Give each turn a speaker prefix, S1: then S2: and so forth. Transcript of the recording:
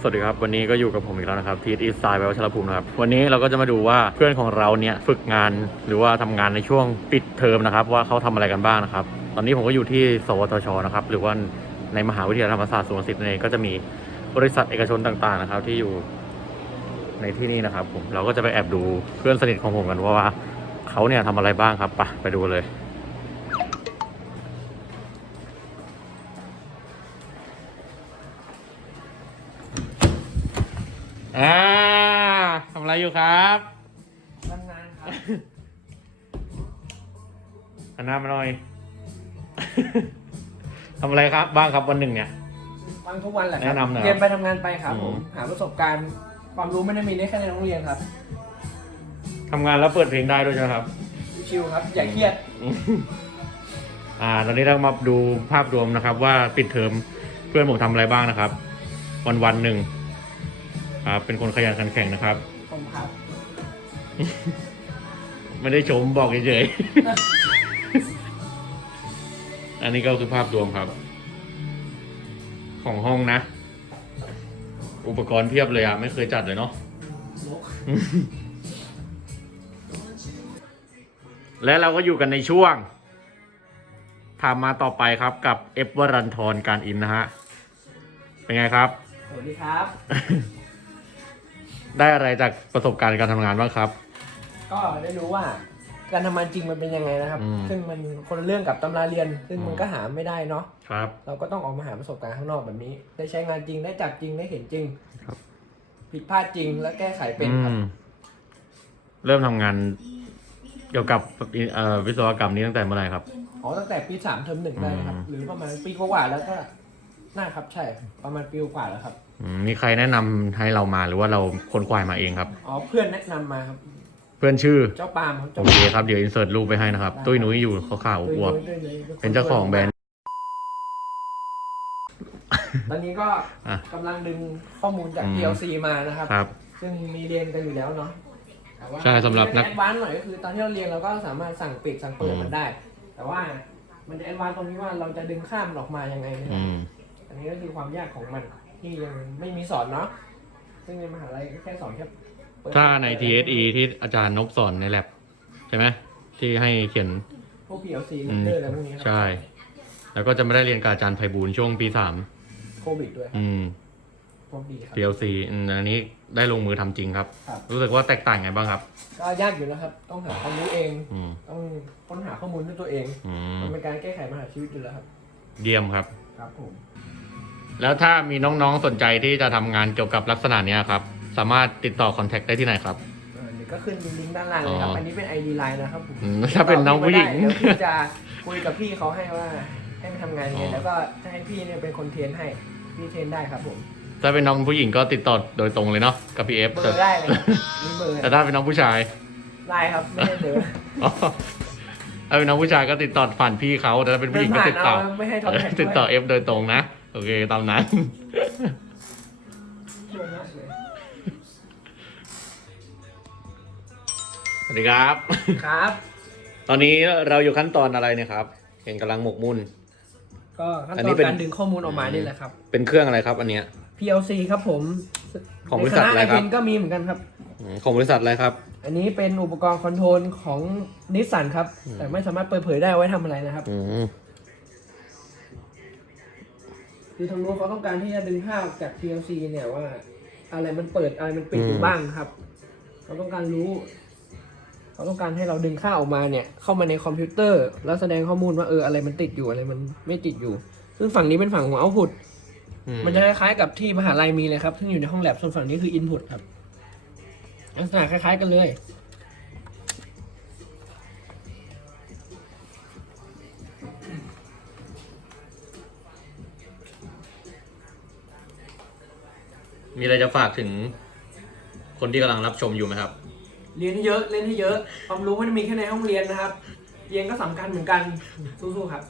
S1: สวัสดีครับ วันนี้ก็อยู่กับผมอีกแล้วนะครับทีอีสไตล์แปลวัชรภูมินะครับ วันนี้เราก็จะมาดูว่าเพื่อนของเราเนี่ยฝึกงานหรือว่าทำงานในช่วงปิดเทอมนะครับ ว่าเขาทำอะไรกันบ้างนะครับ ตอนนี้ผมก็อยู่ที่ สวทชนะครับ หรือว่าในมหาวิทยาลัยธรรมศาสตร์สุวรรณศิลป์นั่นก็จะมีบริษัทเอกชนต่างๆนะครับ ที่อยู่ในที่นี่นะครับ ผมเราก็จะไปแอบดูเพื่อนสนิทของผมกันว่าว่าเขาเนี่ยทำอะไรบ้างครับไปไปดูเลย อ่าทำอะไรอยู่ครับ
S2: ทำงานครับ
S1: หันหน้ามาหน่อยทำอะไรครับ บ้างครับวันหนึ่งเนี่ย
S2: วันทุกวันแหละครั
S1: แนะนำหน่อย
S2: เรียนไปทำงานไปครับ
S1: อืม
S2: ผมหาประสบการณ์ ความรู้ไม่ได้มีได้แค่ในโรงเรียนครับ
S1: ทำงานแล้วเปิดเพลงได้ด้วยใช่ไหมครับ
S2: ชิลครับ อย่าเครียด
S1: อ่า ตอนนี้เรามาดูภาพรวมนะครับ ว่าปิดเทอมเพื่อนผมทำอะไรบ้างนะครับ วันวันๆหนึ่ง ครับ เป็นคนขยันขันแข็งนะครับ
S2: ผมครับ
S1: ไม่ได้ชมบอกเฉยๆ อันนี้ก็คือภาพรวมครับ ของห้องนะ อุปกรณ์เพียบเลยอะไม่เคยจัดเลยเนาะ และเราก็อยู่กันในช่วงทำมาต่อไปครับกับเอฟวรันทรการอินนะฮะ เป็นไงครับ
S2: สวัสดีครับ
S1: ได้อะไรจากประสบการณ์การทำงานบ้างครับ
S2: ก็ได้รู้ว่าการทำงานจริงมันเป็นยังไงนะครับ
S1: อืม
S2: ซึ่งมันคนละเรื่องกับตำราเรียน ซึ่ง
S1: อืม
S2: มันก็หาไม่ได้เนาะ
S1: ครับ
S2: เราก็ต้องออกมาหาประสบการณ์ข้างนอกแบบนี้ ได้ใช้งานจริง ได้จับจริง ได้เห็นจริง
S1: ครับ
S2: ผิดพลาดจริง และแก้ไขเป็นครับ
S1: อืมเริ่มทำงานเกี่ยวกับเอ่อวิศวกรรมนี้ตั้งแต่เมื่อไหร่ครับ
S2: อ๋อตั้งแต่ปีสามเทอมหนึ่งได้นะครับ
S1: อืม
S2: หรือประมาณปีกว่าๆแล้วก็ น่าครับใช่ประมาณปีกว่าแล้วครับ
S1: อืมมีใครแนะนำให้เรามาหรือว่าเราค้นควายมาเองครับ
S2: อ๋อเพื่อนแนะนำมาครับ
S1: เพื่อนชื่อ
S2: เจ้าปาล์มครับ
S1: โอ
S2: เจ้า
S1: เคครับเดี๋ยวอินเสิร์ตรูปไปให้นะครับ ตุ้ยนุ้ยอยู่ขาวๆอวบ
S2: ด้วยด้วยด้วย
S1: ๆเป็นเจ้าของแบรนด์
S2: ตอนนี้ก็
S1: อะ
S2: กำลังดึงข้อมูลจาก
S1: อืม
S2: PLC มานะครับ
S1: ครับ
S2: ซึ่งมีเรียนกันอยู่แล้วเนาะแต่ว่า
S1: ใช่สำหรับนัก
S2: แอดวานซ์หน่อยก็คือตอนที่เราเรียนเราก็สามารถสั่งปิดสั่งเปิด
S1: อืม
S2: มันได้ แต่ว่ามันจะแอดวานซ์ตรงที่ว่าเราจะดึงข้ามมันออกมายังไงนะค
S1: อื
S2: รับ
S1: ม
S2: อันนี้ก็คือความยากของมันที่ยังไม่มีสอนเนาะซึ่งในมหาลัยก็แค่สอนแค่เปิด
S1: ถ้าใน TSE ที่อาจารย์นบสอนใน lab ใช่ไหมที่ให้เขียน
S2: พวก PLC
S1: อืม
S2: เรื่องอะไรพวกนี้ครั
S1: ใช่ แล้วก็จะไม่ได้เรียนกับอาจารย์ไพบูลย์ช่วงปีสาม
S2: โควิดด้วย
S1: อืม
S2: พวกดีครับ
S1: PLC อืมอันนี้ได้ลงมือทำจริงครับ
S2: ครับ
S1: รู้สึกว่าแตกต่างไงบ้างครับ
S2: ก็ยากอยู่นะครับ ต้องหาความรู้เอง
S1: อืม
S2: ต้องค้นหาข้อมูลด้วยตัวเอง
S1: อืม
S2: มันเป็นการแก้ไขปัญหาชีวิตอยู่แล้วครับ
S1: เยี่ยมครับ
S2: ครับผม
S1: แล้วถ้ามีน้องๆสนใจที่จะทำงานเกี่ยวกับลักษณะเนี้ยครับ สามารถติดต่อคอนแทคได้ที่ไหนครับ
S2: เออเดี๋ยวก็ขึ้นลิงก์ด้านล่างเลยครับ
S1: อ๋ออั
S2: อันนี้เป็น ID Line นะครับผม
S1: อืมถ้าเป็นน้องผู้หญิง
S2: ติดต่อพี่ไม่ได้เดี๋ยวพี่จะคุยกับพี่เขาให้ว่าให้ไปทำงานยังไง
S1: อ๋อ
S2: แล้วก็จะให้พี่เนี่ยเป็นคนเทรนให้พี่เทรนได้ครับผม
S1: ถ้าเป็นน้องผู้หญิงก็ติดต่อโดยตรงเลยเนาะกับพีเอฟ
S2: เบอร์ได้เลยครับมีเบอร์
S1: แต่ถ้าเป็นน้องผู้ชาย
S2: ได้ครับไม่ได้เบอร์
S1: อ๋อถ้าเป็นน้องผู้ชายก็ติดต่อผ่านพี่เขาแต่ถ้าเป็นผู้หญิงก็ติดต่อ
S2: เดินผ่านเอาไม่ให้คอนแทค
S1: ติดต่อเอฟโดยตรงนะโอเคตามนั้น สวัสดีครับ
S2: ครับ
S1: ตอนนี้เราอยู่ขั้นตอนอะไรเนี่ยครับ เห็นกำลังหมกมุ่น
S2: ก็ขั้น
S1: อัน
S2: ต
S1: นี้
S2: อน
S1: เป็น
S2: การดึงข้อมูลออกมานี่แหละครับ
S1: เป็นเครื่องอะไรครับ อันเนี้ย
S2: PLC ครับผม
S1: ของบริษัทอะไรครับ
S2: ในคณะ IPN ก็มีเหมือนกันครับ
S1: อืมของบริษัทอะไรครับ
S2: อันนี้เป็นอุปกรณ์คอนโทรลของนิสสันครับ
S1: อืม
S2: แต่ไม่สามารถเปิดเผยได้ไว้ทำอะไรนะครับ
S1: อืม
S2: คือทางนู้นเขาต้องการที่จะดึงภาพจาก PLC เนี่ยว่า อะไรมันเปิดอะไรมันปิดอยู่บ้างครับ เขาต้องการรู้ เขาต้องการให้เราดึงค่าออกมาเนี่ย เข้ามาในคอมพิวเตอร์ แล้วแสดงข้อมูลว่าเอออะไรมันติดอยู่อะไรมันไม่ติดอยู่ ซึ่งฝั่งนี้เป็นฝั่งของ output
S1: อื
S2: มันจะคล้ายๆกับที่มหาลัยมีเลยครับ ซึ่งอยู่ในห้องแลบส่วนฝั่งนี้คือ input ครับลักษณะคล้ายๆกันเลย
S1: มีอะไรจะฝากถึงคนที่กำลังรับชมอยู่ไหมครับ
S2: เรียนให้เยอะเล่นให้เยอะความรู้ไม่ได้มีแค่ในห้องเรียนนะครับ เรียนก็สำคัญเหมือนกันสู้ๆครับ